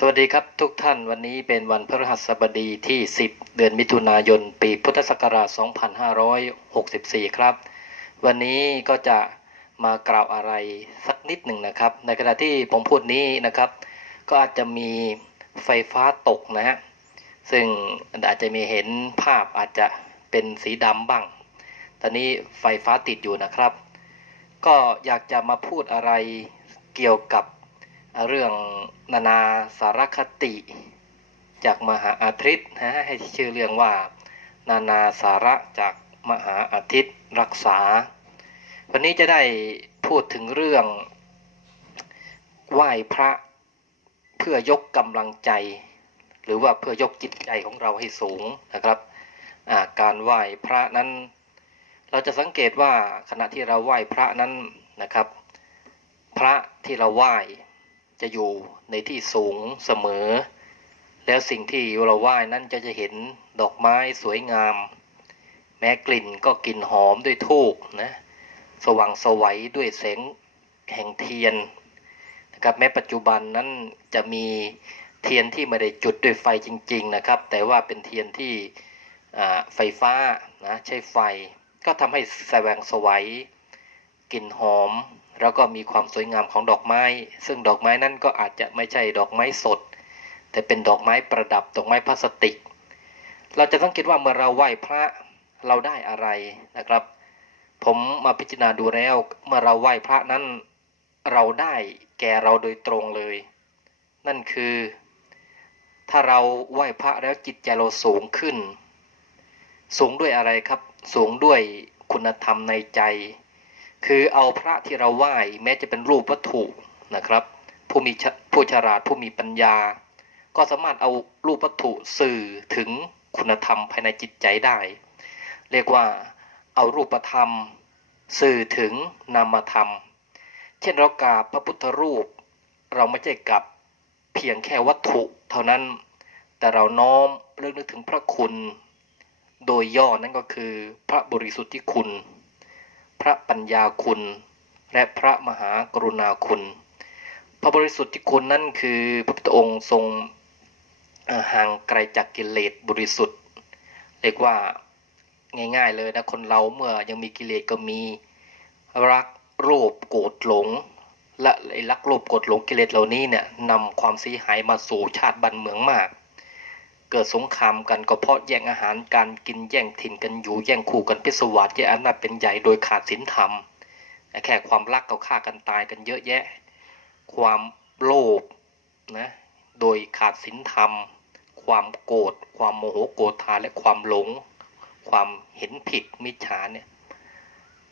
สวัสดีครับทุกท่านวันนี้เป็นวันพฤหัสบดีที่ 10 เดือนมิถุนายน ปีพุทธศักราช 2564 ครับ วันนี้ก็จะมากล่าวอะไรสักนิดหนึ่งนะครับ ในขณะที่ผมพูดนี้นะครับ ก็อาจจะมีไฟฟ้าตกนะฮะซึ่งอาจจะมีเห็นภาพอาจจะเป็นสีดำบ้าง ตอนนี้ไฟฟ้าติดอยู่นะครับ ก็อยากจะมาพูดอะไรเกี่ยวกับ เรื่องนานาสารคติ จากมหาอาทิตย์นะให้ชื่อเรื่องว่า นานาสาระจากมหาอาทิตย์รักษา วันนี้จะได้พูดถึงเรื่องไหว้พระเพื่อยกกำลังใจ หรือว่าเพื่อยกจิตใจของเราให้สูงนะครับการไหว้พระนั้น เราจะสังเกตว่าขณะที่เราไหว้พระนั้นนะครับ พระที่เราไหว้ จะอยู่ในที่สูงเสมอ แล้วสิ่งที่เราไหว้นั้นจะจะเห็นดอกไม้สวยงาม แม้กลิ่นก็กลิ่นหอมด้วยทูบนะสว่างสวัยด้วยแสงแห่งเทียนนะครับแม้ปัจจุบันนั้นจะมีเทียนที่ไม่ได้จุดด้วยไฟจริง ๆนะครับ แต่ว่าเป็นเทียนที่ไฟฟ้านะใช้ไฟ ก็ทำให้แสวงสวัยกลิ่นหอม แล้วก็มีความสวยงามของดอกไม้ ซึ่งดอกไม้นั่นก็อาจจะไม่ใช่ดอกไม้สด แต่เป็นดอกไม้ประดับดอกไม้พลาสติก เราจะสังเกตว่าเมื่อเราไหว้พระเราได้อะไรนะครับ ผมมาพิจารณาดูแล้ว เมื่อเราไหว้พระนั้น เราได้แก่เราโดยตรงเลย นั่นคือ ถ้าเราไหว้พระแล้วจิตใจเราสูงขึ้น สูงด้วยอะไรครับ สูงด้วยคุณธรรมในใจ คือเอาพระที่เราไหว้แม้จะเป็นรูปวัตถุนะครับ ผู้มีผู้ฉลาดผู้มีปัญญา ก็สามารถเอารูปวัตถุสื่อถึงคุณธรรมภายในจิตใจได้ เรียกว่าเอารูปธรรม สื่อถึงนามธรรม เช่นเรากราบพระพุทธรูป เราไม่ใช่กราบเพียงแค่วัตถุเท่านั้น แต่เราน้อมเรื่องนึกถึงพระคุณ โดยย่อนั่นก็คือพระบริสุทธิคุณ พระปัญญาคุณ และพระมหากรุณาคุณ พระบริสุทธิ์ที่คุณนั่นคือพระพุทธองค์ทรงห่างไกลจากกิเลสบริสุทธิ์ เรียกว่าง่ายๆเลยนะคนเราเมื่อยังมีกิเลสก็มีรักโลภโกรธหลง และไอ้รักโลภโกรธหลงกิเลสเหล่านี้เนี่ยนำความเสียหายมาสู่ชาติบ้านเมืองมาก เกิดสงครามกันก็เพราะแย่งอาหารการกินแย่งถิ่นกันอยู่แย่งคู่กันพิศวาสแย่งอำนาจเป็นใหญ่โดยขาดศีลธรรมแค่ความรักก็ฆ่ากันตายกันเยอะแยะ ความโลภนะโดยขาดศีลธรรม ความโกรธความโมโหโกรธาและความหลง ความเห็นผิดมิจฉาเนี่ย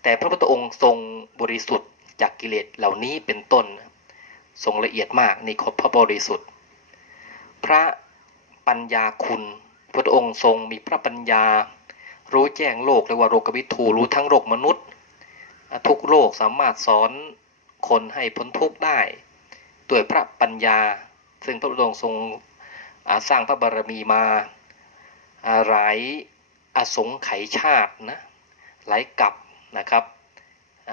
แต่พระพุทธองค์ทรงบริสุทธิ์จากกิเลสเหล่านี้เป็นต้น ทรงละเอียดมากในขอบพระบริสุทธิ์ พระ ปัญญาคุณ พระองค์ทรงมีพระปัญญา รู้แจ้งโลกเรียกว่าโลกวิถูรู้ทั้งโลกมนุษย์ ทุกโลกสามารถสอนคนให้พ้นทุกข์ได้ด้วยพระปัญญา ซึ่งพระองค์ทรงสร้างพระบารมีมาหลายอสงไขยชาตินะหลายกับนะครับ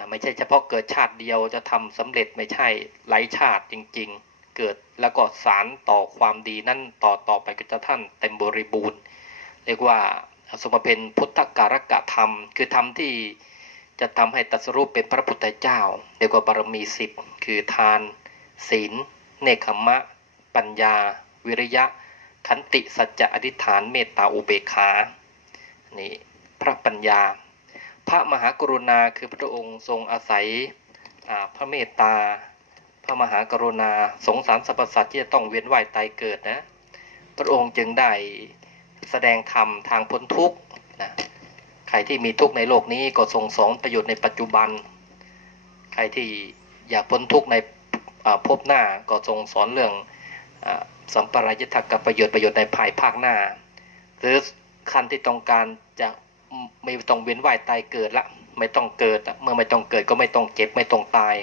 ไม่ใช่เฉพาะเกิดชาติเดียวจะทำสำเร็จไม่ใช่หลายชาติจริง ๆ เกิดแล้วก็สารต่อความดีนั่นต่อต่อไปก็จะท่านเต็มบริบูรณ์ เรียกว่าสมเป็นพุทธการกะธรรม คือธรรมที่จะทำให้ตัสรูปเป็นพระพุทธเจ้าเรียกว่าบารมีสิบคือทาน ศีล เนคขมะ ปัญญา วิริยะ ขันติสัจจะอธิษฐานเมตตาอุเบกขานี่พระปัญญา พระมหากรุณาคือพระองค์ทรงอาศัยพระเมตตา พระมหากรุณาสงสารสรรพสัตว์ที่จะต้องเวียนว่ายตายเกิดนะ พระองค์จึงได้แสดงธรรมทางพ้นทุกข์นะใครที่มีทุกข์ในโลกนี้ก็ทรงสอนประโยชน์ในปัจจุบัน ใครที่อยากพ้นทุกข์ในภพหน้าก็ทรงสอนเรื่องอสัมปรายทกกับประโยชน์ประโยชน์ในภายภาคหน้า หรือขั้นที่ต้องการจะไม่ต้องเวียนว่ายตายเกิดละ ไม่ต้องเกิดเมื่อไม่ต้องเกิดก็ไม่ต้องเจ็บไม่ต้องตาย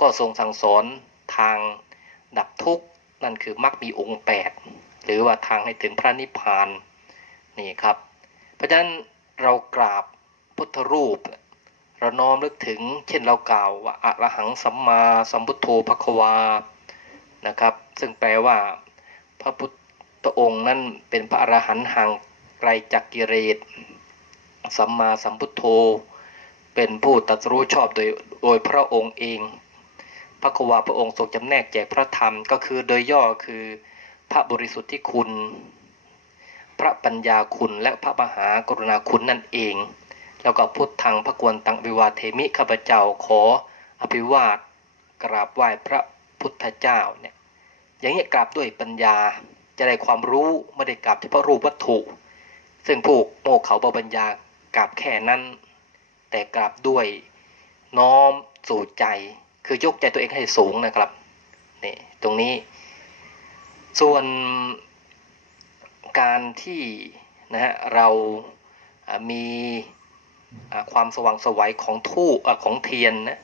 ก็ทรงสั่งสอนทางดับทุกข์นั่นคือมรรคมีองค์แปดหรือว่าทางให้ถึงพระนิพพานนี่ครับ เพราะฉะนั้นเรากราบพุทธรูป เราน้อมนึกถึง เช่นเรากล่าวว่าอะระหังสัมมาสัมพุทโธภควานะครับ ซึ่งแปลว่าพระพุทธองค์นั่นเป็นพระอรหันต์ห่างไกลจากกิเลสสัมมาสัมพุทโธ เป็นผู้ตรัสรู้ชอบโดยโดยพระองค์เอง ระควาพระองค์ทรงจำแนกแจกพระธรรมก็คือโดยย่อคือ พระบริสุทธิ์ที่คุณ พระปัญญาคุณและพระมหากรุณาคุณนั่นเอง แล้วก็พุทธังพระกวนตังวิวาเทมิข้าพเจ้าขออภิวาทกราบไหว้พระพุทธเจ้าเนี่ยอย่างนี้กราบด้วยปัญญาจะได้ความรู้ไม่ได้กราบเฉพาะรูปวัตถุ ซึ่งผู้โง่เขาเบาปัญญากราบแค่นั้น แต่กราบด้วยน้อมสู่ใจ คือยกใจตัวเองให้สูงนะครับนี่ตรงนี้ ส่วนการที่นะฮะเรามีความสว่างสวัยของทูบของเทียนนะ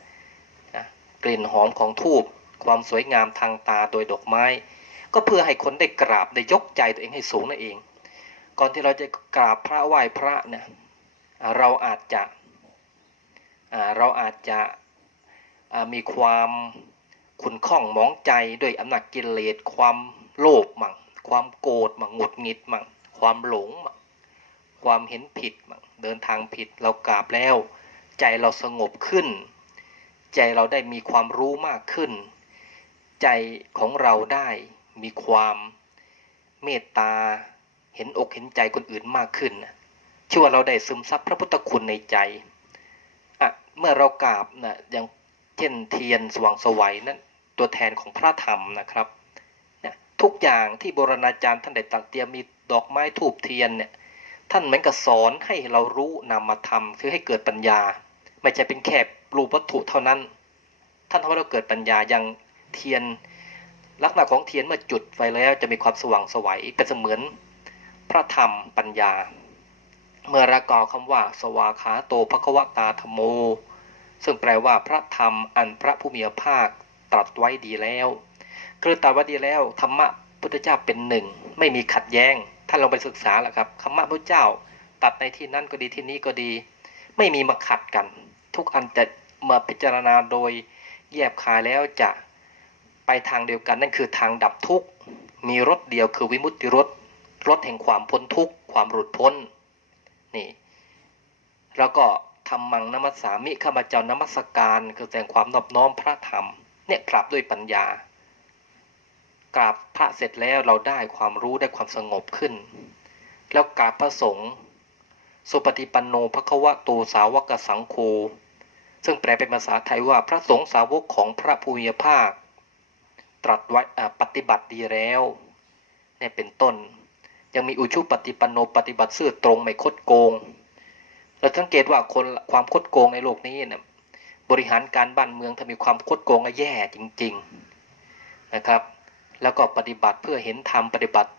นะกลิ่นหอมของทูบความสวยงามทางตาโดยดอกไม้ ก็เพื่อให้คนได้กราบได้ยกใจตัวเองให้สูงนั่นเอง ก่อนที่เราจะกราบพระไหว้พระเนี่ยเราอาจจะเราอาจจะ มีความขุนข้องมองใจด้วยอำนาจกิเลสความโลภมั่งความโกรธมั่งหงุดหงิดมั่งความหลงมั่งความเห็นผิดมั่งเดินทางผิดเรากราบแล้ว ใจเราสงบขึ้น ใจเราได้มีความรู้มากขึ้น ใจของเราได้มีความเมตตาเห็นอกเห็นใจคนอื่นมากขึ้นชื่อว่าเราได้ซึมซับพระพุทธคุณในใจอะเมื่อเรากราบนะอย่าง เช่นเทียนสว่างสวัยนั้นตัวแทนของพระธรรมนะครับนะทุกอย่างที่โบราณอาจารย์ท่านได้ตัดเตรียมมีดอกไม้ทูบเทียนเนี่ยท่านเหมือนกับสอนให้เรารู้นามธรรมคือให้เกิดปัญญา ไม่ใช่เป็นแค่รูปวัตถุเท่านั้น ท่านทำให้เราเกิดปัญญาอย่างเทียน ลักษณะของเทียนเมื่อจุดไฟแล้วจะมีความสว่างสวัยเป็นเสมือนพระธรรมปัญญา เมื่อรากล่าวคำว่า สวาขาโตภควตาธโม ซึ่งแปลว่าพระธรรมอันพระผู้มีพระภาคตรัสไว้ดีแล้วคือตรัสไว้ดีแล้วธรรมะพุทธเจ้าเป็นหนึ่ง ไม่มีขัดแย้งท่านลองไปศึกษาแหละครับธรรมะพุทธเจ้าตัดในที่นั้นก็ดีที่นี้ก็ดี ไม่มีมาขัดกัน ทุกอันจะมาพิจารณาโดยแยบคายแล้วจะไปทางเดียวกันนั่นคือทางดับทุกข์มีรถเดียวคือวิมุตติรถรถแห่งความพ้นทุกข์ความหลุดพ้นนี่ แล้วก็ ทำมังนมัสสามิข้าพเจ้านมัสการคือแสดงความนอบน้อมพระธรรม เนี่ยกราบด้วยปัญญากราบพระเสร็จแล้วเราได้ความรู้ได้ความสงบขึ้น แล้วกราบพระสงฆ์สุปฏิปันโนภควะโตสาวกสังโฆซึ่งแปลเป็นภาษาไทยว่าพระสงฆ์สาวกของพระภูมิภาค ตรัสไว้ปฏิบัติดีแล้วเนี่ยเป็นต้น ยังมีอุชุปฏิปันโนปฏิบัติซื่อตรงไม่คดโกง เราสังเกตว่าคนความคดโกงในโลกนี้เนี่ยบริหารการบ้านเมืองถ้ามีความคดโกงก็แย่จริง ๆนะครับ แล้วก็ปฏิบัติเพื่อเห็นธรรมปฏิบัติ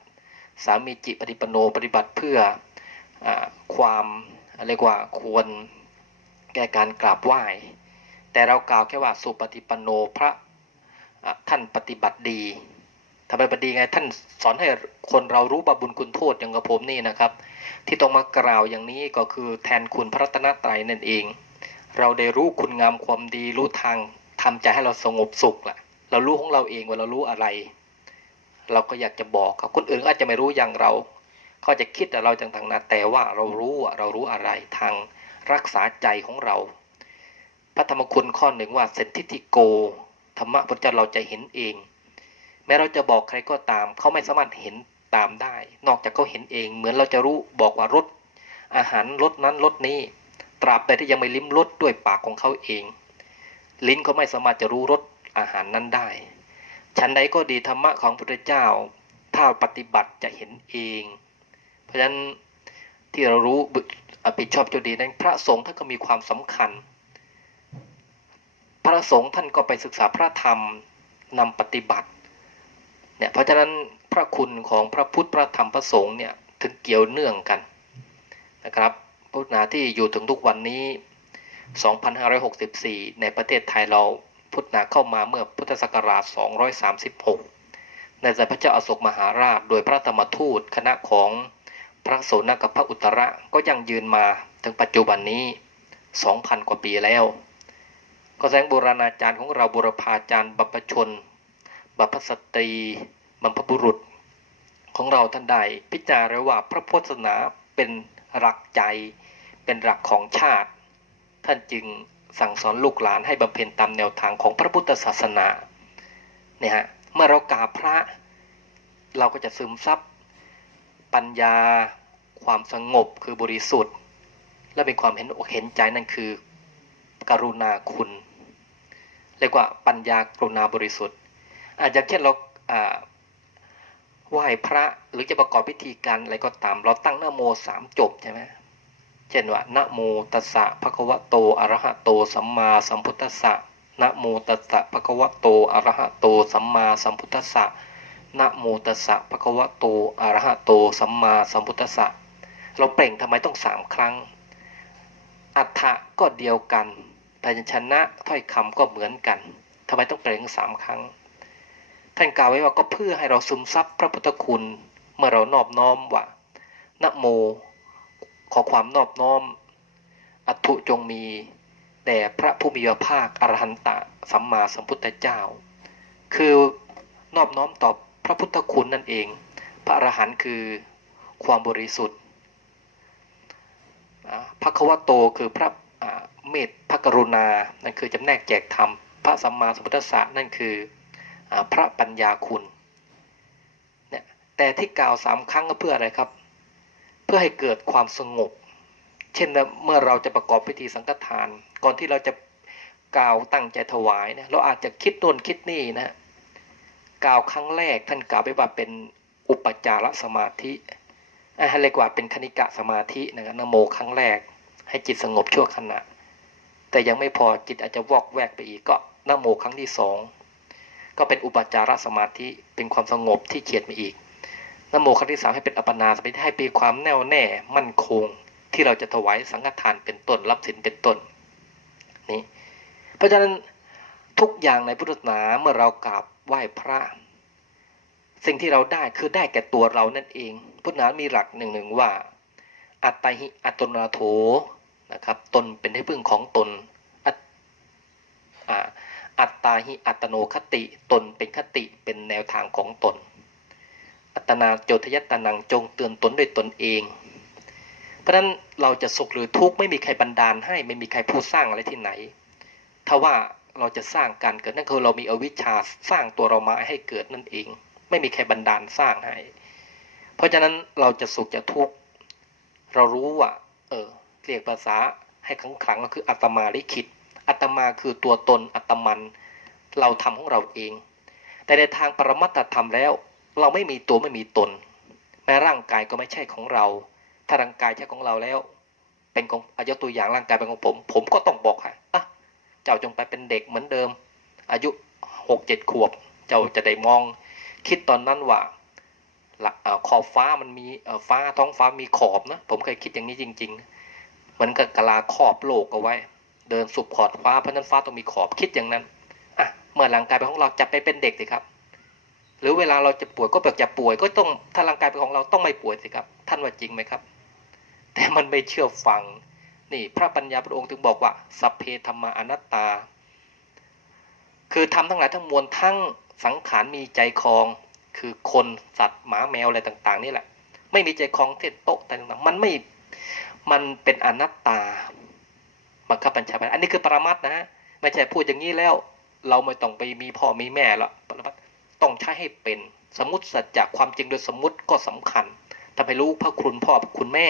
สามีจิปฏิปโนปฏิบัติเพื่ออความเรียกว่าควรแก่การกราบไหว้ แต่เรากล่าวแค่ว่าสุปฏิปันโนพระท่านปฏิบัติดี ทำไมปฏิบัติดีไงท่านสอนให้คนเรารู้บาบุญคุณโทษอย่างกับผมนี่นะครับ ที่ต้องมากล่าวอย่างนี้ก็คือแทนคุณพระรัตนตรัยนั่นเอง เราได้รู้คุณงามความดีรู้ทางทำใจให้เราสงบสุขล่ะ เรารู้ของเราเองว่าเรารู้อะไร เราก็อยากจะบอกกับคนอื่นอาจจะไม่รู้อย่างเราเขาจะคิดแต่เราต่างๆนะแต่ว่าเรารู้เรารู้อะไรทางรักษาใจของเรา พระธรรมคุณข้อหนึ่งว่าเซนทิติโกธรรมะพุทธเจ้าเราจะเห็นเอง แม้เราจะบอกใครก็ตาม เขาไม่สามารถเห็นตามได้ นอกจากเขาเห็นเอง เหมือนเราจะรู้บอกว่ารสอาหารรสนั้นรสนี้ ตราบใดที่ยังไม่ลิ้มรสด้วยปากของเขาเอง ลิ้นเขาไม่สามารถจะรู้รสอาหารนั้นได้ฉันใดก็ดีธรรมะของพระพุทธเจ้า ถ้าปฏิบัติจะเห็นเอง เพราะฉะนั้นที่เรารู้บุผิดชอบชั่วดีนั้นพระสงฆ์ท่านก็มีความสำคัญ พระสงฆ์ท่านก็ไปศึกษาพระธรรมนำปฏิบัติ เนี่ยเพราะฉะนั้นพระคุณของพระพุทธพระธรรมพระสงฆ์เนี่ยถึงเกี่ยวเนื่องกันนะครับพุทธนาที่อยู่ถึงทุกวันนี้ 2564 ในประเทศไทยเราพุทธนาเข้ามาเมื่อพุทธศักราช 236 ในสมัยพระเจ้าอโศกมหาราช โดยพระธรรมทูตคณะของพระโสนกับพระอุตระก็ยังยืนมาถึงปัจจุบันนี้ 2,000 กว่าปีแล้ว ก็แสดงโบราณอาจารย์ของเราบุรพาจารย์บัพพชน บัพพสตรีบัพพบุรุษ ของเราท่านใดพิจารณาว่าพระพุทธศาสนาเป็นหลักใจ เป็นหลักของชาติ ท่านจึงสั่งสอนลูกหลานให้บำเพ็ญตามแนวทางของพระพุทธศาสนาเนี่ยฮะเมื่อเรากราบพระ เราก็จะซึมซับปัญญา ความสงบคือบริสุทธิ์ และเป็นความเห็นอกเห็นใจนั่นคือ กรุณาคุณเรียกว่าปัญญากรุณาบริสุทธิ์ อาจจะเช่นเราไหว้พระหรือจะประกอบพิธีการอะไรก็ตาม เราตั้งนโมสามจบใช่ไหมเช่นว่านโมตัสสะภะคะวะโตอะระหะโตสัมมาสัมพุทธัสสะนะโมตัสสะภะคะวะโตอะระหะโตสัมมาสัมพุทธัสสะนะโมตัสสะภะคะวะโตอะระหะโตสัมมาสัมพุทธัสสะเราเปล่งทำไมต้องสามครั้ง อัฏฐะก็เดียวกันพยัญชนะถ้อยคำก็เหมือนกันทำไมต้องเปล่งสามครั้ง ท่านกล่าวไว้ว่าก็เพื่อให้เราซึมซับพระพุทธคุณ เมื่อเรานอบน้อมว่านะโม ขอความนอบน้อม อัตุจงมีแด่พระผู้มีพระภาคอรหันตะสัมมาสัมพุทธเจ้า คือนอบน้อมต่อพระพุทธคุณนั่นเอง พระอรหันต์คือความบริสุทธิ์พระควโตคือพระเมตพระกรุณา นั่นคือจำแนกแจกธรรม พระสัมมาสัมพุทธศาสนั่นคือ พระปัญญาคุณเนี่ยแต่ที่กล่าวสามครั้งก็เพื่ออะไรครับ เพื่อให้เกิดความสงบ เช่นเมื่อเราจะประกอบพิธีสังฆทาน ก่อนที่เราจะกล่าวตั้งใจถวายเนี่ยเราอาจจะคิดโน่นคิดนี่นะกล่าวครั้งแรกท่านกล่าวไปว่าเป็นอุปจารสมาธิอะให้เรียกว่าเป็นคณิกะสมาธินะครับนโมครั้งแรก ให้จิตสงบชั่วขณะ แต่ยังไม่พอจิตอาจจะวอกแวกไปอีกก็นโมครั้งที่สอง ก็เป็นอุปจารสมาธิเป็นความสงบที่เฉียดมาอีกนโมครั้งที่สามให้เป็นอัปปนาสมาธิให้ป็นความแน่วแน่มั่นคง ที่เราจะถวายสังฆทานเป็นต้นรับสินเป็นต้นนี่เพราะฉะนั้นทุกอย่างในพุทธศาสนาเมื่อเรากราบไหว้พระสิ่งที่เราได้คือได้แก่ตัวเรานั่นเอง พุทธศาสนามีหลักหนึ่งหนึ่งว่า อัตตาหิอัตโนนาโถนะครับ ตนเป็นที่พึ่งของตน อัตตาหิอัตโนคติตนเป็นคติเป็นแนวทางของตน อัตนาโจทยตานังจงเตือนตนด้วยตนเอง เพราะนั้นเราจะสุขหรือทุกข์ไม่มีใครบันดาลให้ไม่มีใครผู้สร้างอะไรที่ไหน ถ้าว่าเราจะสร้างการเกิดนั่นคือเรามีอวิชชาสร้างตัวเรามาให้เกิดนั่นเอง ไม่มีใครบันดาลสร้างให้ เพราะฉะนั้นเราจะสุขจะทุกข์เรารู้ว่า เออเรียกภาษาให้ขังขังก็คืออัตมาลิขิต อัตมาคือตัวตนอัตมัน เราทำของเราเอง แต่ในทางปรมัตถธรรมแล้ว เราไม่มีตัวไม่มีตน แม้ร่างกายก็ไม่ใช่ของเรา ถ้าร่างกายใช่ของเราแล้ว เป็นของอายกตัวอย่างร่างกายเป็นของผม ผมก็ต้องบอกค่ะอะเจ้าจงไปเป็นเด็กเหมือนเดิม อายุหกเจ็ดขวบ เจ้าจะได้มอง คิดตอนนั้นว่าละเอ่อขอบฟ้ามันมีฟ้าท้องฟ้ามีขอบนะ ผมเคยคิดอย่างนี้จริง ๆมือนกับกลาครอบโลกเอาไว้ เดินสุบขอดฟ้าเพราะนั้นฟ้าต้องมีขอบคิดอย่างนั้นอะเมื่อร่างกายเป็นของเราจะไปเป็นเด็กสิครับ หรือเวลาเราจะป่วยก็แบบจะป่วยก็ต้องถ้าร่างกายเป็นของเราต้องไม่ป่วยสิครับ ท่านว่าจริงไหมครับ แต่มันไม่เชื่อฟังนี่พระปัญญาพระองค์ถึงบอกว่าสัพเพธรรมาอนัตตา คือทำทั้งหลายทั้งมวลทั้งสังขารมีใจครอง คือคนสัตว์หมาแมวอะไรต่าง ๆ นี่แหละ ไม่มีใจครองเทศโต๊ะต่างๆมันไม่มันเป็นอนัตตา บังคับบัญชาไปอันนี้คือปรมัตนะฮะไม่ใช่พูดอย่างนี้แล้ว เราไม่ต้องไปมีพ่อมีแม่ละปรมัตต้องใช้ให้เป็นสมมติสัจจะความจริงโดยสมมติก็สำคัญทำให้รู้พระคุณพ่อพระคุณแม่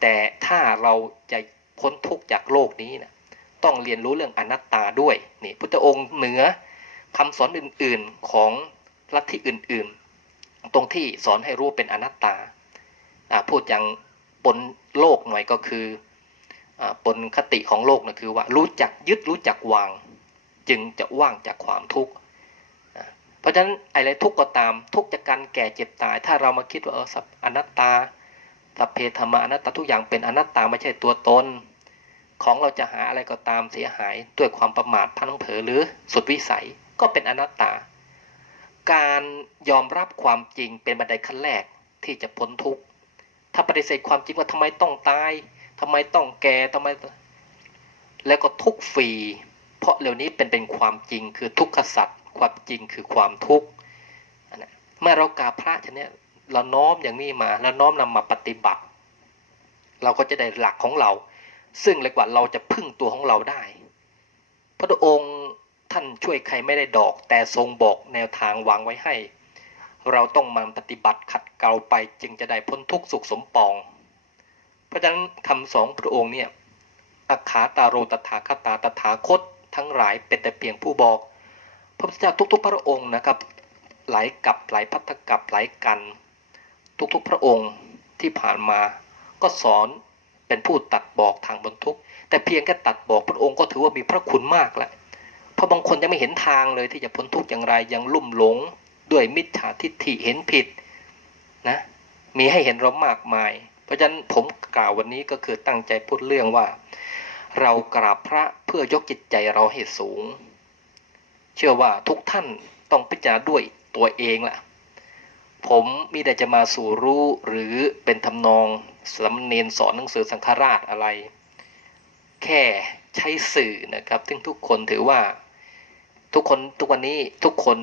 แต่ถ้าเราจะพ้นทุกข์จากโลกนี้นะต้องเรียนรู้เรื่องอนัตตาด้วยนี่พุทธองค์เหนือคำสอนอื่นๆของลัทธิอื่นๆ ตรงที่สอนให้รู้เป็นอนัตตาพูดอย่างปนโลกหน่อยก็คือ ปนคติของโลกนะคือว่ารู้จักยึดรู้จักวาง จึงจะว่างจากความทุกข์เพราะฉะนั้นอะไรทุกข์ก็ตามทุกข์จากการแก่เจ็บตาย ถ้าเรามาคิดว่าเออสัพอนัตตาสัพเพธรรมอนัตตาทุกอย่างเป็นอนัตตาไม่ใช่ตัวตน ของเราจะหาอะไรก็ตามเสียหายด้วยความประมาทพังเผลอหรือสุดวิสัยก็เป็นอนัตตา การยอมรับความจริงเป็นบันไดขั้นแรกที่จะพ้นทุกข์ถ้าปฏิเสธความจริงว่าทำไมต้องตาย ทำไมต้องแก่ทำไม แล้วก็ทุกฟรี เพราะเร็วนี้เป็นเป็นความจริงคือทุกขสัตว์ความจริงคือความทุกข์เมื่อเรากราบพระช่ไหมชนิดเราน้อมอย่างนี้มาแล้วน้อมนำมาปฏิบัติ เราก็จะได้หลักของเรา ซึ่งเรียกว่าเราจะพึ่งตัวของเราได้ พระองค์ท่านช่วยใครไม่ได้ดอก แต่ทรงบอกแนวทางวางไว้ให้ เราต้องมันปฏิบัติขัดเกลาไปจึงจะได้พ้นทุกข์สุขสมปอง เพราะฉะนั้นคำสองพระองค์เนี่ยอาขาตาโรตถาคตาตถาคต ทั้งหลายเป็นแต่เพียงผู้บอก พระพุทธเจ้าทุก ๆ พระองค์นะครับ หลายกับหลายพัทธกับหลายกัน ทุกๆพระองค์ที่ผ่านมาก็สอนเป็นผู้ตัดบอกทางบนทุกแต่เพียงแค่ตัดบอกพระองค์ก็ถือว่ามีพระคุณมากแล้วเพราะบางคนยังไม่เห็นทางเลยที่จะพ้นทุกข์อย่างไรยังลุ่มหลง ด้วยมิจฉาทิฏฐิเห็นผิดนะมีให้เห็นเรามากมาย เพราะฉะนั้นผมกล่าววันนี้ก็คือตั้งใจพูดเรื่องว่า เรากราบพระเพื่อยกจิตใจเราให้สูง เชื่อว่าทุกท่านต้องพิจารณาด้วยตัวเองล่ะ ผมมีแต่จะมาสู่รู้หรือเป็นทำนองสำเนนสอนหนังสือสังฆราชอะไร แค่ใช้สื่อนะครับซึ่งทุกคนถือว่าทุกคนทุกวันนี้ทุกคน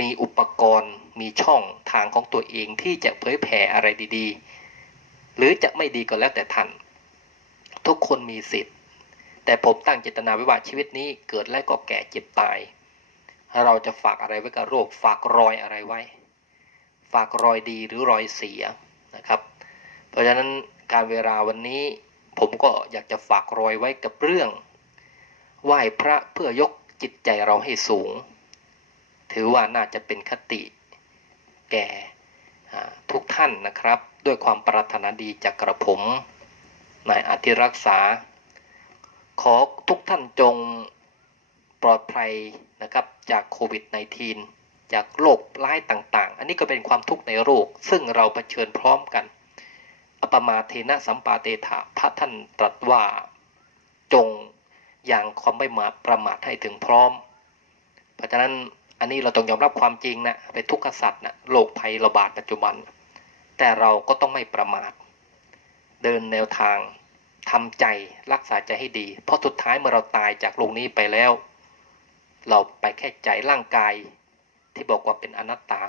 มีอุปกรณ์มีช่องทางของตัวเองที่จะเผยแผ่อะไรดี หรือจะไม่ดีก็แล้วแต่ท่าน ทุกคนมีสิทธิ์ แต่ผมตั้งเจตนาไว้ว่าชีวิตนี้เกิดแล้วก็แก่เจ็บตาย เราจะฝากอะไรไว้กับโรค ฝากรอยอะไรไว้ ฝากรอยดีหรือรอยเสียนะครับ เพราะฉะนั้นการเวลาวันนี้ผมก็อยากจะฝากรอยไว้กับเรื่อง ไหว้พระเพื่อยกจิตใจเราให้สูง ถือว่าน่าจะเป็นคติแก่ทุกท่านนะครับ ด้วยความปรารถนาดีจากกระผมนายอธิรักษา ขอทุกท่านจงปลอดภัยนะครับจากโควิด -19 จากโรคร้ายต่างๆ อันนี้ก็เป็นความทุกข์ในโลกซึ่งเราเผชิญพร้อมกัน อปมาเทนะสัมปาเตถะพระท่านตรัสว่าจงอย่างความไม่มาประมาทให้ถึงพร้อม เพราะฉะนั้นอันนี้เราต้องยอมรับความจริงนะเป็นทุกข์สัตว์นะโรคภัยระบาดปัจจุบัน แต่เราก็ต้องไม่ประมาท เดินแนวทางทำใจรักษาใจให้ดี เพราะสุดท้ายเมื่อเราตายจากโลกนี้ไปแล้ว เราไปแค่ใจร่างกาย ที่บอกว่าเป็นอนัตตา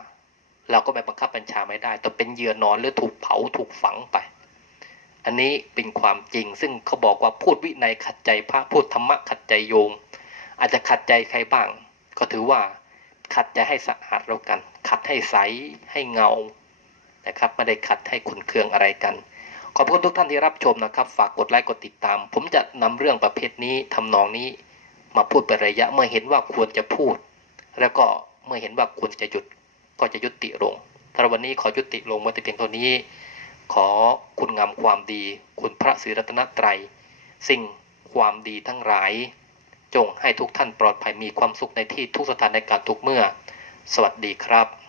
เราก็ไปบังคับบัญชาไม่ได้ต้องเป็นเหยื่อนอนหรือถูกเผาถูกฝังไป อันนี้เป็นความจริง ซึ่งเขาบอกว่าพูดวินัยขัดใจพระพูดธรรมะขัดใจโยม อาจจะขัดใจใครบ้าง ก็ถือว่าขัดใจให้สะอาดแล้วกัน ขัดให้ใสให้เงา นะครับไม่ได้ขัดให้ขุนเคืองอะไรกัน ขอบคุณทุกท่านที่รับชมนะครับ ฝากกดไลค์กดติดตาม ผมจะนำเรื่องประเภทนี้ทำนองนี้ มาพูดเป็นระยะเมื่อเห็นว่าควรจะพูด แล้วก็เมื่อเห็นว่าควรจะหยุดก็จะยุติลงถ้าวันนี้ขอยุติลงไว้แต่เพียงเท่านี้ ขอคุณงามความดี คุณพระศรีรัตนตรัย สิ่งความดีทั้งหลาย จงให้ทุกท่านปลอดภัยมีความสุขในที่ทุกสถานในการทุกเมื่อ สวัสดีครับ